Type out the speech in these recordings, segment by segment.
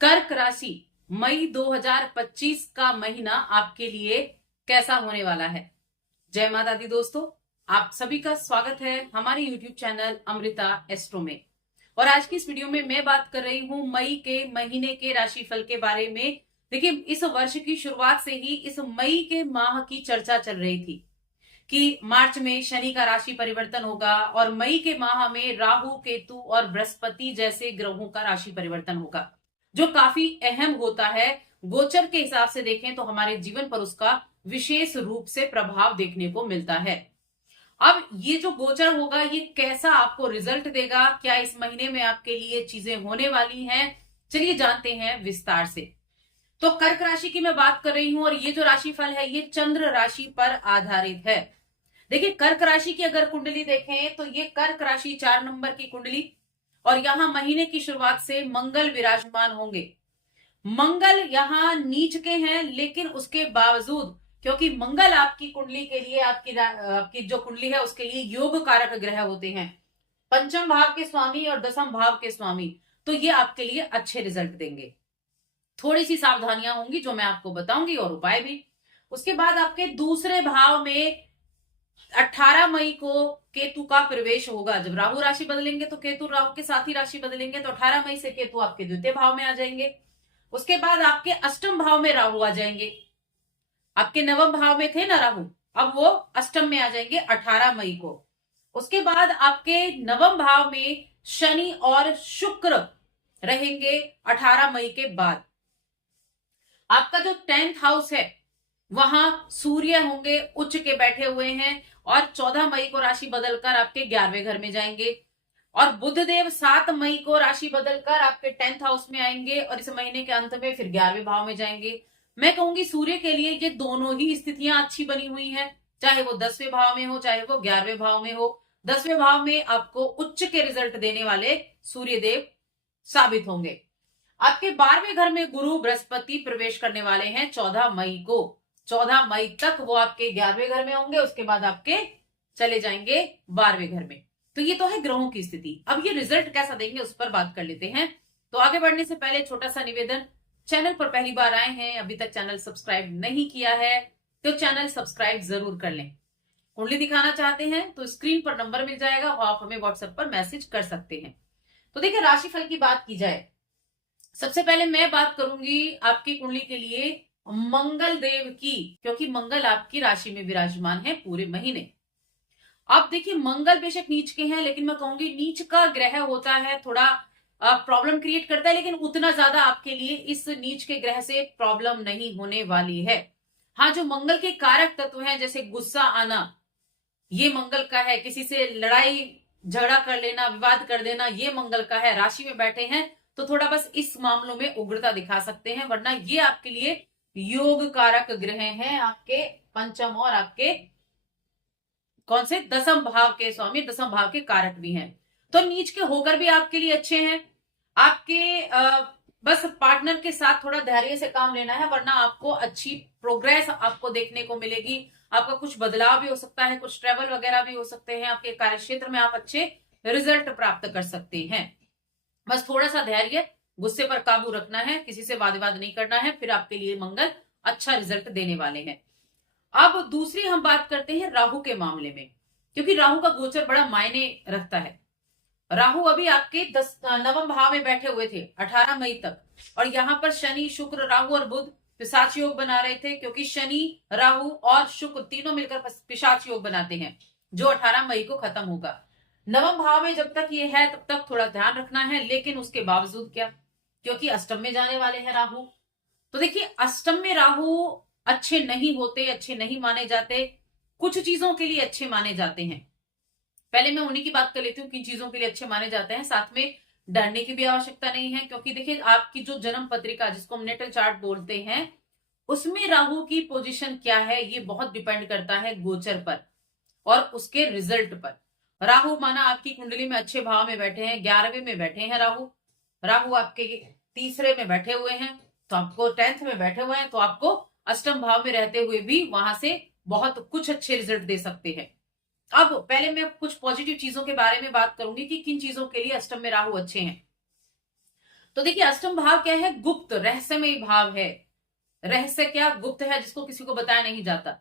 कर्क राशि मई 2025 का महीना आपके लिए कैसा होने वाला है। जय माता दी दोस्तों, आप सभी का स्वागत है हमारे YouTube चैनल अमृता एस्ट्रो में। और आज की इस वीडियो में मैं बात कर रही हूं मई के महीने के राशिफल के बारे में। देखिए, इस वर्ष की शुरुआत से ही इस मई के माह की चर्चा चल रही थी कि मार्च में शनि का राशि परिवर्तन होगा और मई के माह में राहु, केतु और बृहस्पति जैसे ग्रहों का राशि परिवर्तन होगा, जो काफी अहम होता है। गोचर के हिसाब से देखें तो हमारे जीवन पर उसका विशेष रूप से प्रभाव देखने को मिलता है। अब ये जो गोचर होगा ये कैसा आपको रिजल्ट देगा, क्या इस महीने में आपके लिए चीजें होने वाली हैं, चलिए जानते हैं विस्तार से। तो कर्क राशि की मैं बात कर रही हूं और ये जो राशिफल है ये चंद्र राशि पर आधारित है। देखिए, कर्क राशि की अगर कुंडली देखें तो ये कर्क राशि 4 नंबर की कुंडली और यहां महीने की शुरुआत से मंगल विराजमान होंगे। मंगल यहां नीच के हैं, लेकिन उसके बावजूद क्योंकि मंगल आपकी कुंडली के लिए आपकी जो कुंडली है उसके लिए योग कारक ग्रह होते हैं, पंचम भाव के स्वामी और दसम भाव के स्वामी, तो ये आपके लिए अच्छे रिजल्ट देंगे। थोड़ी सी सावधानियां होंगी जो मैं आपको बताऊंगी और उपाय भी। उसके बाद आपके दूसरे भाव में 18 मई को केतु का प्रवेश होगा। जब राहु राशि बदलेंगे तो केतु राहु के साथ ही राशि बदलेंगे, तो 18 मई से केतु आपके द्वितीय भाव में आ जाएंगे। उसके बाद आपके अष्टम भाव में राहु आ जाएंगे। आपके नवम भाव में थे ना राहु, अब वो अष्टम में आ जाएंगे 18 मई को। उसके बाद आपके नवम भाव में शनि और शुक्र रहेंगे 18 मई के बाद। आपका जो 10th हाउस है वहां सूर्य होंगे, उच्च के बैठे हुए हैं और 14 मई को राशि बदलकर आपके 11वें घर में जाएंगे। और बुधदेव 7 मई को राशि बदलकर आपके 10th हाउस में आएंगे और इस महीने के अंत में फिर 11वें भाव में जाएंगे। मैं कहूंगी सूर्य के लिए ये दोनों ही स्थितियां अच्छी बनी हुई हैं, चाहे वो 10वें भाव में हो चाहे वो 11वें भाव में हो। 10वें भाव में आपको उच्च के रिजल्ट देने वाले सूर्यदेव साबित होंगे। आपके 12वें घर में गुरु बृहस्पति प्रवेश करने वाले हैं 14 मई को। 14 मई तक वो आपके 11वें घर में होंगे, उसके बाद आपके चले जाएंगे 12वें घर में। तो ये तो है ग्रहों की स्थिति। अब ये रिजल्ट कैसा देंगे उस पर बात कर लेते हैं। तो आगे बढ़ने से पहले छोटा सा निवेदन, चैनल पर पहली बार आए हैं, अभी तक चैनल सब्सक्राइब नहीं किया है तो चैनल सब्सक्राइब जरूर कर लें। कुंडली दिखाना चाहते हैं तो स्क्रीन पर नंबर मिल जाएगा, वो आप हमें व्हाट्सएप पर मैसेज कर सकते हैं। तो देखिए, राशिफल की बात की जाए, सबसे पहले मैं बात करूंगी आपकी कुंडली के लिए मंगल देव की, क्योंकि मंगल आपकी राशि में विराजमान है पूरे महीने। अब देखिए, मंगल बेशक नीच के हैं, लेकिन मैं कहूंगी नीच का ग्रह होता है, थोड़ा प्रॉब्लम क्रिएट करता है, लेकिन उतना ज्यादा आपके लिए इस नीच के ग्रह से प्रॉब्लम नहीं होने वाली है। हाँ, जो मंगल के कारक तत्व हैं जैसे गुस्सा आना, ये मंगल का है। किसी से लड़ाई झगड़ा कर लेना, विवाद कर देना, ये मंगल का है। राशि में बैठे हैं तो थोड़ा बस इस मामलों में उग्रता दिखा सकते हैं, वरना ये आपके लिए योग कारक ग्रह हैं, आपके पंचम और आपके कौन से दसम भाव के स्वामी, दसम भाव के कारक भी हैं। तो नीच के होकर भी आपके लिए अच्छे हैं। आपके बस पार्टनर के साथ थोड़ा धैर्य से काम लेना है, वरना आपको अच्छी प्रोग्रेस आपको देखने को मिलेगी। आपका कुछ बदलाव भी हो सकता है, कुछ ट्रेवल वगैरह भी हो सकते हैं, आपके कार्य क्षेत्र में आप अच्छे रिजल्ट प्राप्त कर सकते हैं। बस थोड़ा सा धैर्य, गुस्से पर काबू रखना है, किसी से वाद विवाद नहीं करना है, फिर आपके लिए मंगल अच्छा रिजल्ट देने वाले हैं। अब दूसरी हम बात करते हैं राहु के मामले में, क्योंकि राहु का गोचर बड़ा मायने रखता है। राहु अभी आपके नवम भाव में बैठे हुए थे 18 मई तक, और यहां पर शनि, शुक्र, राहु और बुध पिशाच योग बना रहे थे, क्योंकि शनि, राहु और शुक्र तीनों मिलकर पिशाच योग बनाते हैं, जो 18 मई को खत्म होगा। नवम भाव में जब तक ये है तब तक थोड़ा ध्यान रखना है, लेकिन उसके बावजूद क्या, क्योंकि अष्टम में जाने वाले हैं राहु। तो देखिए, अष्टम में राहु अच्छे नहीं होते, अच्छे नहीं माने जाते, कुछ चीजों के लिए अच्छे माने जाते हैं। पहले मैं उन्हीं की बात कर लेती हूँ किन चीजों के लिए अच्छे माने जाते हैं। साथ में डरने की भी आवश्यकता नहीं है, क्योंकि देखिए, आपकी जो जन्म पत्रिका जिसको हम नेटल चार्ट बोलते हैं, उसमें राहु की पोजीशन क्या है ये बहुत डिपेंड करता है गोचर पर और उसके रिजल्ट पर। राहु माना आपकी कुंडली में अच्छे भाव में बैठे हैं, 11वें में बैठे हैं राहु, राहु आपके तीसरे में बैठे हुए हैं, तो आपको 10th में बैठे हुए हैं, तो आपको अष्टम भाव में रहते हुए भी वहां से बहुत कुछ अच्छे रिजल्ट दे सकते हैं। अब पहले मैं कुछ पॉजिटिव चीजों के बारे में बात करूंगी कि किन चीजों के लिए अष्टम में राहु अच्छे हैं। तो देखिए अष्टम भाव क्या है, गुप्त रहस्यमय भाव है। रहस्य क्या, गुप्त है, जिसको किसी को बताया नहीं जाता।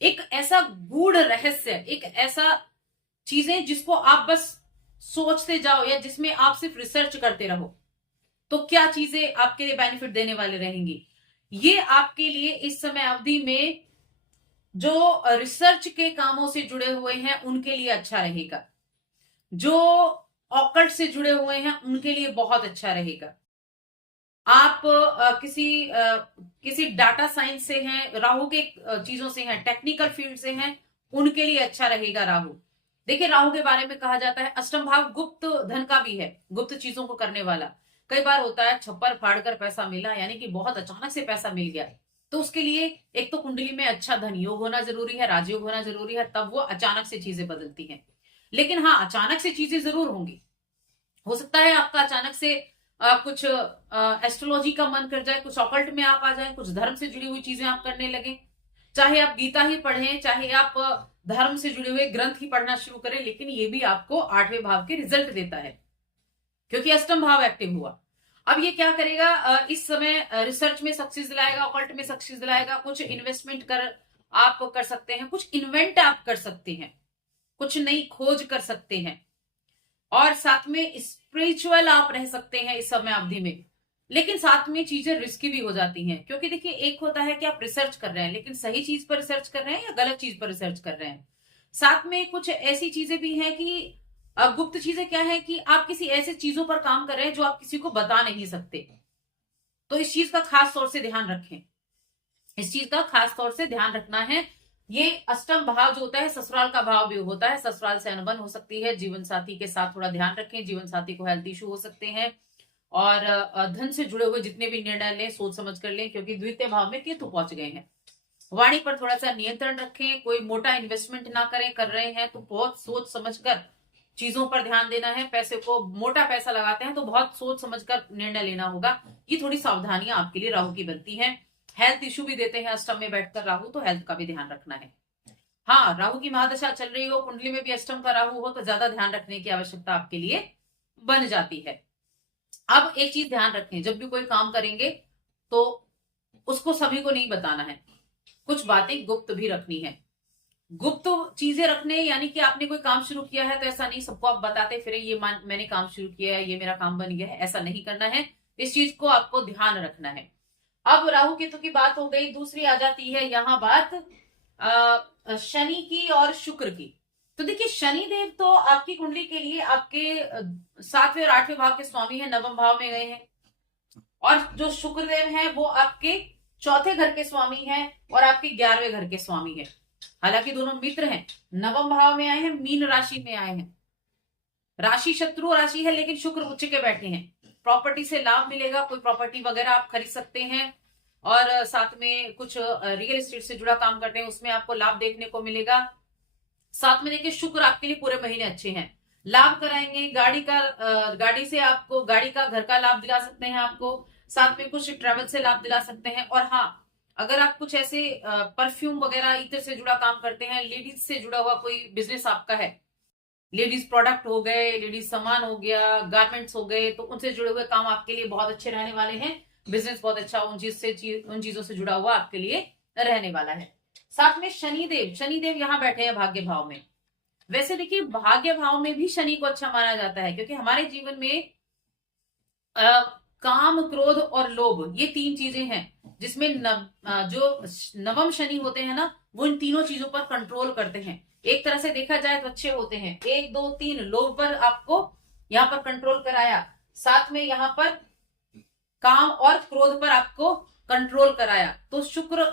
एक ऐसा गूढ़ रहस्य, एक ऐसा चीजें जिसको आप बस सोचते जाओ या जिसमें आप सिर्फ रिसर्च करते रहो, तो क्या चीजें आपके लिए बेनिफिट देने वाले रहेंगी। ये आपके लिए इस समय अवधि में जो रिसर्च के कामों से जुड़े हुए हैं उनके लिए अच्छा रहेगा। जो ऑकल्ट से जुड़े हुए हैं उनके लिए बहुत अच्छा रहेगा। आप किसी डाटा साइंस से हैं, राहु के चीजों से हैं, टेक्निकल फील्ड से हैं, उनके लिए अच्छा रहेगा राहु। देखिए राहु के बारे में कहा जाता है अष्टम भाव गुप्त धन का भी है, गुप्त चीजों को करने वाला। कई बार होता है छप्पर फाड़ कर पैसा मिला, यानी कि बहुत अचानक से पैसा मिल गया, तो उसके लिए एक तो कुंडली में अच्छा धन योग होना जरूरी है, राजयोग होना जरूरी है, तब वो अचानक से चीजें बदलती हैं। लेकिन हाँ, अचानक से चीजें जरूर होंगी। हो सकता है आपका अचानक से कुछ एस्ट्रोलॉजी का मन कर जाए, कुछ ऑकल्ट में आप आ जाए, कुछ धर्म से जुड़ी हुई चीजें आप करने लगे। चाहे आप गीता ही पढ़ें, चाहे आप धर्म से जुड़े हुए ग्रंथ ही पढ़ना शुरू करें, लेकिन ये भी आपको 8वें भाव के रिजल्ट देता है, क्योंकि अष्टम भाव एक्टिव हुआ। अब ये क्या करेगा, इस समय रिसर्च में सक्सेस दिलाएगा, ऑकल्ट में सक्सेस दिलाएगा। कुछ इन्वेस्टमेंट कर आप कर सकते हैं, कुछ इन्वेंट आप कर सकते हैं, कुछ नई खोज कर सकते हैं, और साथ में स्पिरिचुअल आप रह सकते हैं इस समय अवधि में। लेकिन साथ में चीजें रिस्की भी हो जाती हैं, क्योंकि देखिए एक होता है कि आप रिसर्च कर रहे हैं, लेकिन सही चीज पर रिसर्च कर रहे हैं या गलत चीज पर रिसर्च कर रहे हैं। साथ में कुछ ऐसी चीजें भी हैं कि गुप्त चीजें क्या है कि आप किसी ऐसे चीजों पर काम कर रहे हैं जो आप किसी को बता नहीं सकते। तो इस चीज का खास तौर से ध्यान रखें, इस चीज का खास तौर से ध्यान रखना है। ये अष्टम भाव जो होता है ससुराल का भाव भी होता है, ससुराल से अनबन हो सकती है। जीवन साथी के साथ थोड़ा ध्यान रखें, जीवन साथी को हेल्थ इशू हो सकते हैं। और धन से जुड़े हुए जितने भी निर्णय लें सोच समझ कर लें, क्योंकि द्वितीय भाव में केतु पहुंच गए हैं। वाणी पर थोड़ा सा नियंत्रण रखें, कोई मोटा इन्वेस्टमेंट ना करें, कर रहे हैं तो बहुत सोच समझकर चीजों पर ध्यान देना है। पैसे को, मोटा पैसा लगाते हैं तो बहुत सोच समझकर निर्णय लेना होगा। ये थोड़ी सावधानियां आपके लिए राहु की बनती हैं। हेल्थ इशू भी देते हैं अष्टम में बैठकर राहु, तो हेल्थ का भी ध्यान रखना है। हाँ, राहु की महादशा चल रही हो, कुंडली में भी अष्टम का राहु हो, तो ज्यादा ध्यान रखने की आवश्यकता आपके लिए बन जाती है। अब एक चीज ध्यान रखें, जब भी कोई काम करेंगे तो उसको सभी को नहीं बताना है, कुछ बातें गुप्त भी रखनी है। गुप्त चीजें रखने यानी कि आपने कोई काम शुरू किया है तो ऐसा नहीं सबको आप बताते फिर ये मैंने काम शुरू किया है, ये मेरा काम बन गया है, ऐसा नहीं करना है। इस चीज को आपको ध्यान रखना है। अब राहु केतु की बात हो गई, दूसरी आ जाती है यहाँ बात शनि की और शुक्र की। तो देखिए शनि देव तो आपकी कुंडली के लिए आपके 7वें और 8वें भाव के स्वामी हैं, नवम भाव में गए हैं। और जो शुक्रदेव हैं वो आपके चौथे घर के स्वामी हैं और आपके 11वें घर के स्वामी हैं। हालांकि दोनों मित्र हैं, नवम भाव में आए हैं, मीन राशि में आए हैं। राशि शत्रु राशि है, लेकिन शुक्र उच्च के बैठे हैं। प्रॉपर्टी से लाभ मिलेगा, कोई प्रॉपर्टी वगैरह आप खरीद सकते हैं। और साथ में कुछ रियल एस्टेट से जुड़ा काम करते हैं, उसमें आपको लाभ देखने को मिलेगा। साथ में देखिए शुक्र आपके लिए पूरे महीने अच्छे हैं, लाभ कराएंगे। गाड़ी से आपको, गाड़ी का, घर का लाभ दिला सकते हैं आपको। साथ में कुछ ट्रेवल से लाभ दिला सकते हैं। और हाँ, अगर आप कुछ ऐसे परफ्यूम वगैरह इतर से जुड़ा काम करते हैं, लेडीज से जुड़ा हुआ कोई बिजनेस आपका है, लेडीज प्रोडक्ट हो गए, लेडीज सामान हो गया, गारमेंट्स हो गए, तो उनसे जुड़े हुए काम आपके लिए बहुत अच्छे रहने वाले हैं। बिजनेस बहुत अच्छा उन चीजों से जुड़ा हुआ आपके लिए रहने वाला है। साथ में शनिदेव यहाँ बैठे हैं भाग्य भाव में। वैसे देखिए भाग्य भाव में भी शनि को अच्छा माना जाता है, क्योंकि हमारे जीवन में काम, क्रोध और लोभ, ये 3 चीजें हैं जिसमें जो नवम शनि होते हैं ना, वो इन तीनों चीजों पर कंट्रोल करते हैं। एक तरह से देखा जाए तो अच्छे होते हैं। 1 2 3 लोभ पर आपको यहाँ पर कंट्रोल कराया, साथ में यहाँ पर काम और क्रोध पर आपको कंट्रोल कराया। तो शुक्र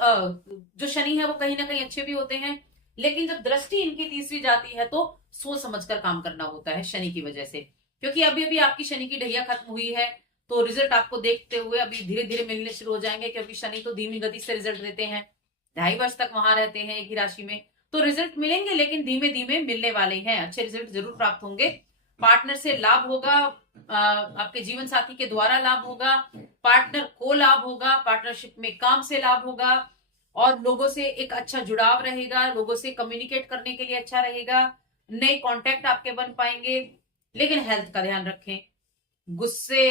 जो शनि है वो कहीं ना कहीं अच्छे भी होते हैं, लेकिन जब दृष्टि इनकी तीसरी जाती है तो सोच समझकर काम करना होता है शनि की वजह से। क्योंकि अभी अभी आपकी शनि की ढैया खत्म हुई है, तो रिजल्ट आपको देखते हुए अभी धीरे धीरे मिलने शुरू हो जाएंगे, क्योंकि शनि तो धीमी गति से रिजल्ट देते हैं, 2.5 वर्ष तक वहां रहते हैं एक ही राशि में। तो रिजल्ट मिलेंगे, लेकिन धीमे धीमे मिलने वाले हैं, अच्छे रिजल्ट जरूर प्राप्त होंगे। पार्टनर से लाभ होगा, आपके जीवन साथी के द्वारा लाभ होगा, पार्टनर को लाभ होगा, पार्टनरशिप में काम से लाभ होगा, और लोगों से एक अच्छा जुड़ाव रहेगा, लोगों से कम्युनिकेट करने के लिए अच्छा रहेगा, नए कॉन्टेक्ट आपके बन पाएंगे। लेकिन हेल्थ का ध्यान रखें, गुस्से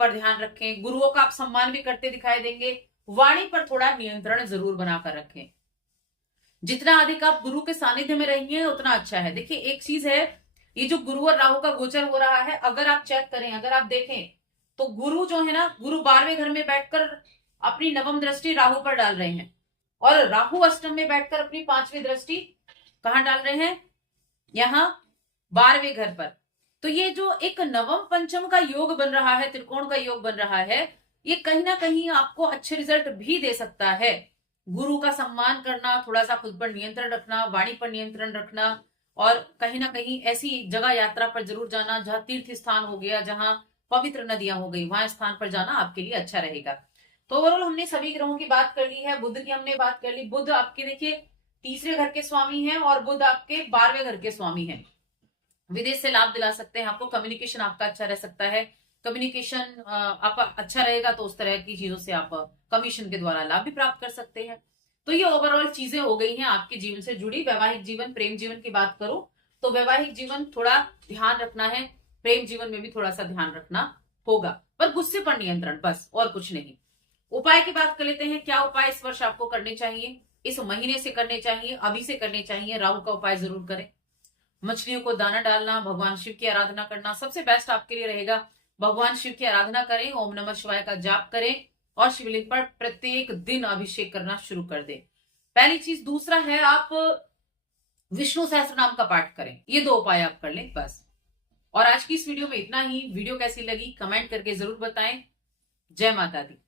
पर ध्यान रखें। गुरुओं का आप सम्मान भी करते दिखाई देंगे। वाणी पर थोड़ा नियंत्रण जरूर बनाकर रखें। जितना अधिक आप गुरु के सानिध्य में रहेंगे उतना अच्छा है। देखिए एक चीज है, ये जो गुरु और राहु का गोचर हो रहा है, अगर आप चेक करें, अगर आप देखें तो गुरु जो है ना, गुरु 12वें घर में बैठकर अपनी नवम दृष्टि राहु पर डाल रहे हैं और राहु अष्टम में बैठकर अपनी 5वीं दृष्टि कहां डाल रहे हैं, यहां 12वें घर पर। तो ये जो एक नवम पंचम का योग बन रहा है, त्रिकोण का योग बन रहा है, ये कहीं ना कहीं आपको अच्छे रिजल्ट भी दे सकता है। गुरु का सम्मान करना, थोड़ा सा खुद पर नियंत्रण रखना, वाणी पर नियंत्रण रखना और कहीं ना कहीं ऐसी जगह यात्रा पर जरूर जाना जहां तीर्थ स्थान हो गया, जहां पवित्र नदियां हो गई, वहां स्थान पर जाना आपके लिए अच्छा रहेगा। तो ओवरऑल हमने सभी ग्रहों की बात कर ली है। बुध की हमने बात कर ली। बुध आपके देखिए तीसरे घर के स्वामी हैं और बुध आपके 12वें घर के स्वामी हैं। विदेश से लाभ दिला सकते हैं आपको। कम्युनिकेशन आपका अच्छा रह सकता है। कम्युनिकेशन आपका अच्छा रहेगा तो उस तरह की चीजों से आप कमीशन के द्वारा लाभ भी प्राप्त कर सकते हैं। तो ये ओवरऑल चीजें हो गई हैं आपके जीवन से जुड़ी। वैवाहिक जीवन, प्रेम जीवन की बात करूं तो वैवाहिक जीवन थोड़ा ध्यान रखना है, प्रेम जीवन में भी थोड़ा सा ध्यान रखना होगा, पर गुस्से पर नियंत्रण, बस और कुछ नहीं। उपाय की बात कर लेते हैं। क्या उपाय इस वर्ष आपको करने चाहिए, इस महीने से करने चाहिए, अभी से करने चाहिए। राहु का उपाय जरूर करें। मछलियों को दाना डालना, भगवान शिव की आराधना करना सबसे बेस्ट आपके लिए रहेगा। भगवान शिव की आराधना करें, ओम नमः शिवाय का जाप करें और शिवलिंग पर प्रत्येक दिन अभिषेक करना शुरू कर दें। पहली चीज। दूसरा है आप विष्णु सहस्त्र नाम का पाठ करें। ये 2 उपाय आप कर लें बस। और आज की इस वीडियो में इतना ही। वीडियो कैसी लगी कमेंट करके जरूर बताएं। जय माता दी।